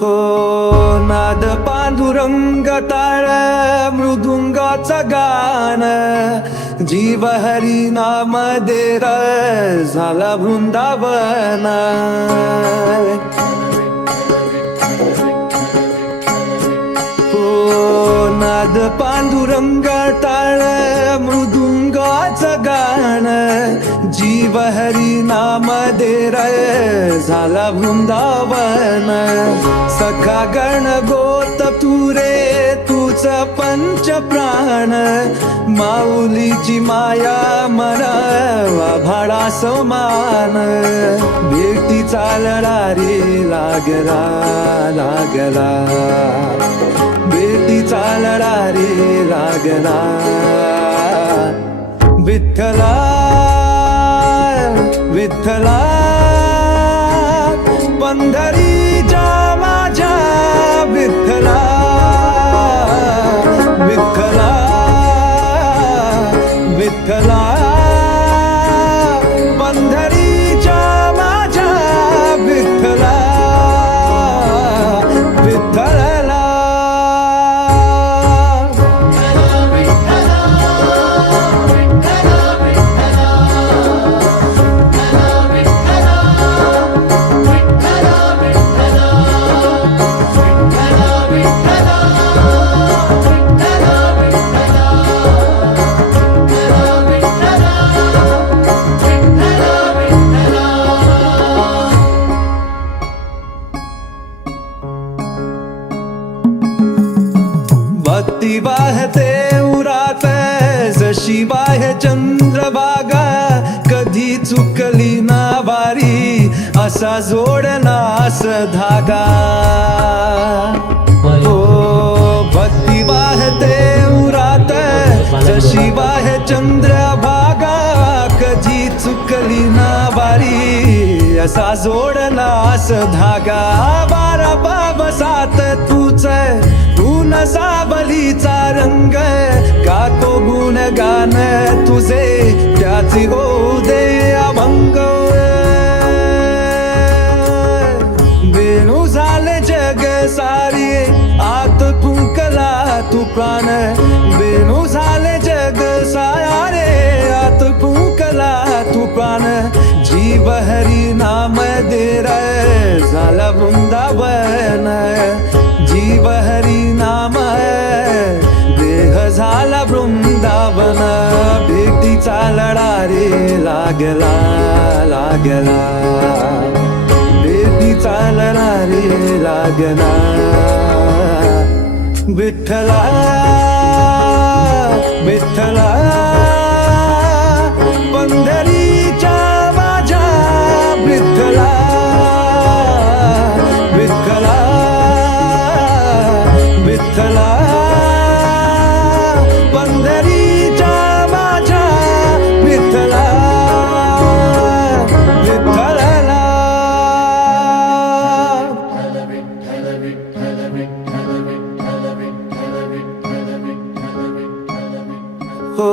हो नाद पांडुरंग टाळ मृदुंगाचं गाण जीव हरी नाम देर झाला वृंदावन हो नाद पांडुरंग टाळ मृदुंगाचं गाण जीव हरी नाम देर झाला वृंदावन सखा गण गोत तू रे तूच पंच प्राण माऊलीची माया मनावा भाडा समान भेटीचा लढा रे लागला लागला भेटीचा लढा रे लागला विठ्ठला विठ्ठला पंढरीच्या माझ्या विठ्ठला विठ्ठला विठ्ठला पंढरीच्या माझ्या विठ्ठला विठ्ठला भक्ती वाहते उरात जशी वाहे चंद्रभागा कधी चुकली ना वारी असा जोडनास धागा हो भक्ती वाहते उरात जशी वाहे चंद्रभागा कधी चुकली ना वारी असा जोडनास धागा बारा बाबसात तूच ऊन सावलीचा रंग गातो गुणगान तुझे त्याची होऊ दे अभंग वेणू झाले जग सारी आत फुंकला तू प्राण वेणू झाले जग सारे आत फुंकला तू प्राण जीव हरी नाम देर झाला वृंदावन जीव हरी नाम देह झाला वृंदावन भेटीचा लढा रे लागला लागला भेटीचा लढा रे लागला विठ्ठला विठ्ठला पंढरीच्या माझ्या विठ्ठला विठ्ठला विठ्ठला पंढरीच्या माझ्या विठ्ठला विठ्ठला हो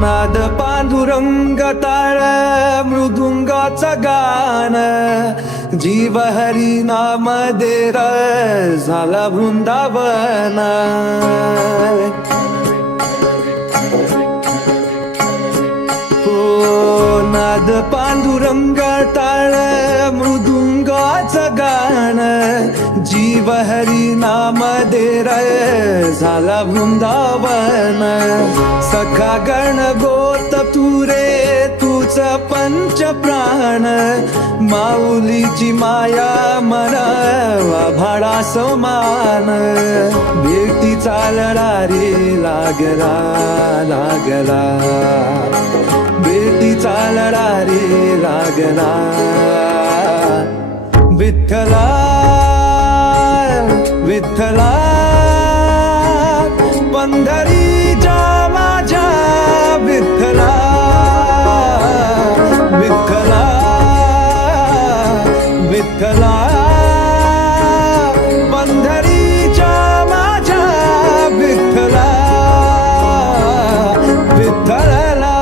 नाद पांडुरंग टाळ मृदुंगाचं गाण जीव हरी नाम देर झाला वृंदावन हो नाद पांडुरंग टाळ मृदुंगाचं गाण जीव हरी नाम देर झाला वृंदावन सखा गण गोत तू रे तूच पंच प्राण माऊलीची माया मनावा भाडा समान भेटीचा लढा रे लागला लागला भेटीचा लढा रे लागला विठ्ठला विठ्ठला पंढरीच्या माझ्या विठ्ठला विठ्ठला विठ्ठला पंढरीच्या माझ्या विठ्ठला विठ्ठला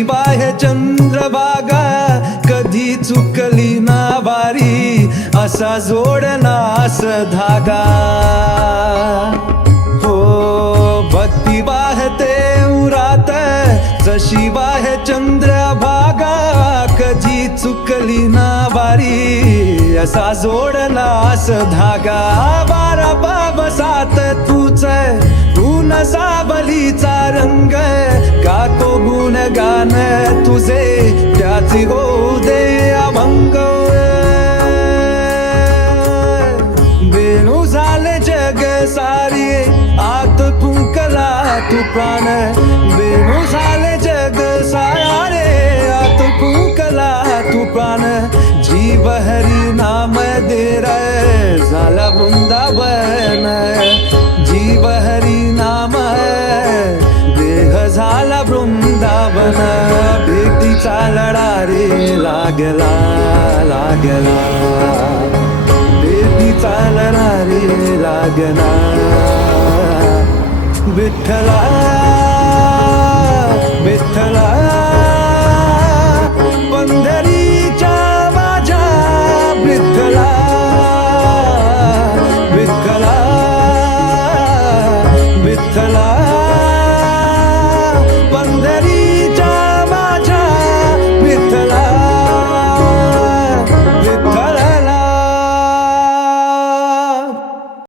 जशी बाह्य चंद्रभागा कधी चुकली ना वारी असा जोडला अस धागा हो भक्ती वाहते उरात जशी बाह्य चंद्रभागा कधी चुकली ना वारी असा जोडला अस धागा बारा बाबसात तूच तू न साबलीचा रंग गातो गुणगान तुझे त्याची होऊ दे अभंग बेणू झाले जग सारी आत फुंकला तू प्राण बेणू झाले जग सारे आत फुंकला तू प्राण जीव हरी नाम दे रे झाला वृंदावन जीव हरी नाम देह झाला वृंदावन भेटीचा लढा रे लागला लागला भेटीचा लढा रे लागला विठ्ठला